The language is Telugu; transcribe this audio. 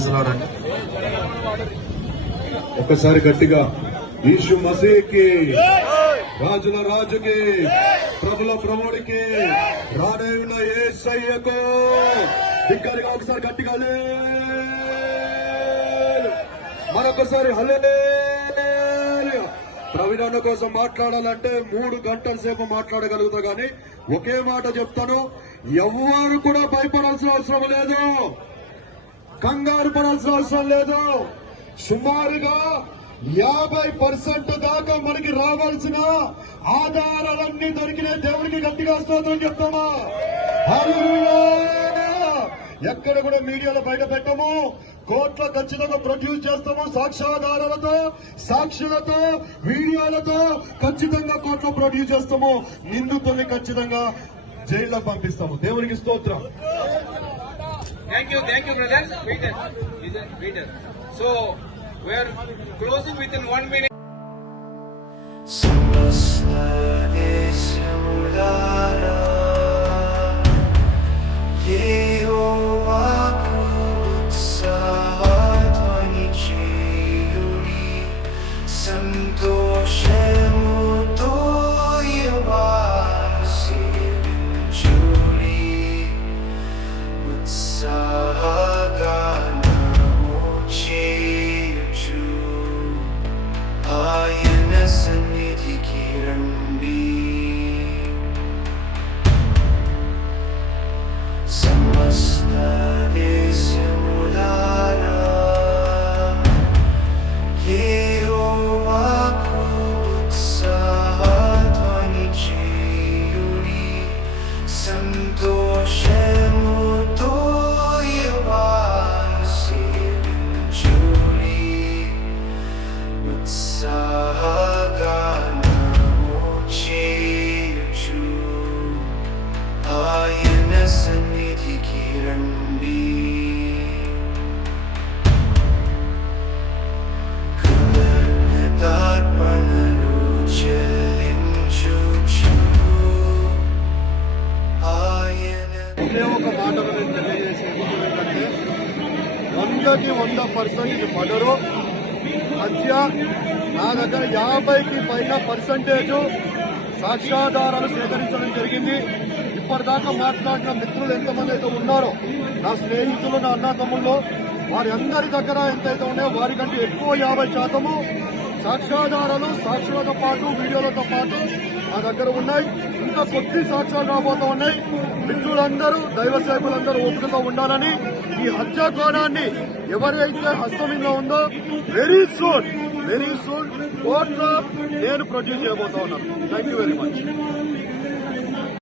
చేస్తున్నారండి. ఒక్కసారి గట్టిగా ఈశు మసీకి రాజుల రాజుకి ప్రభుల ప్రభుడికి రాడేవుల సయ్యకు దిక్కడిగా ఒకసారి గట్టిగా మరొకసారి హలే ప్రవీణ కోసం మాట్లాడాలంటే మూడు గంటల సేపు మాట్లాడగలుగుతా గాని ఒకే మాట చెప్తాను. ఎవరు కూడా భయపడాల్సిన అవసరం లేదు. కంగారు పడాల్సిన అవసరం లేదు. సుమారుగా యాభై పర్సెంట్ దాకా మనకి రావాల్సిన ఆధారాలన్నీ దొరికిన దేవునికి గట్టిగా స్తోత్రం చెప్తామా? ఎక్కడ కూడా మీడియాలో బయట పెట్టము. కోర్టులో ఖచ్చితంగా ప్రొడ్యూస్ చేస్తాము. సాక్ష్యాధారాలతో సాక్షులతో వీడియోలతో ఖచ్చితంగా కోర్టులో ప్రొడ్యూస్ చేస్తాము. నిందితుల్ని ఖచ్చితంగా జైల్లో పంపిస్తాము. దేవునికి స్తోత్రం. Thank you, thank you, brothers. Waiter, waiter. So we are closing within one minute. Yeah. ఆయన సన్నిధికి సన్నిధికి రండి కృతజ్ఞతార్పణలు చెల్లించుచు ఆయన ఒక మాటను నేను తెలియజేసేది ఏంటంటే వందకి వంద పర్సెంట్ ఇది పడరు. హత్య నా దగ్గర యాభైకి పైన పర్సంటేజ్ సాక్ష్యాధారాలు సేకరించడం జరిగింది. ఇప్పటిదాకా మాట్లాడిన మిత్రులు ఎంతమంది అయితే ఉన్నారో నా స్నేహితులు నా అన్న తమ్ముళ్ళు వారి అందరి దగ్గర ఎంతైతే ఉన్నాయో వారికంటే ఎక్కువ యాభై శాతము సాక్ష్యాధారాలు సాక్షులతో పాటు వీడియోలతో పాటు మా దగ్గర ఉన్నాయి. ఇంకా కొద్ది సాక్ష్యాలు రాబోతూ ఉన్నాయి. మిత్రులందరూ దైవ సేవలందరూ ఓపికతో ఉండాలని ఈ హత్యాకోణాన్ని ఎవరైతే హస్తమింలో ఉందో వెరీ సూన్ వెరీ సూన్. కోర్టులో నేను ప్రొడ్యూస్ చేయబోతా ఉన్నాను. Thank you very much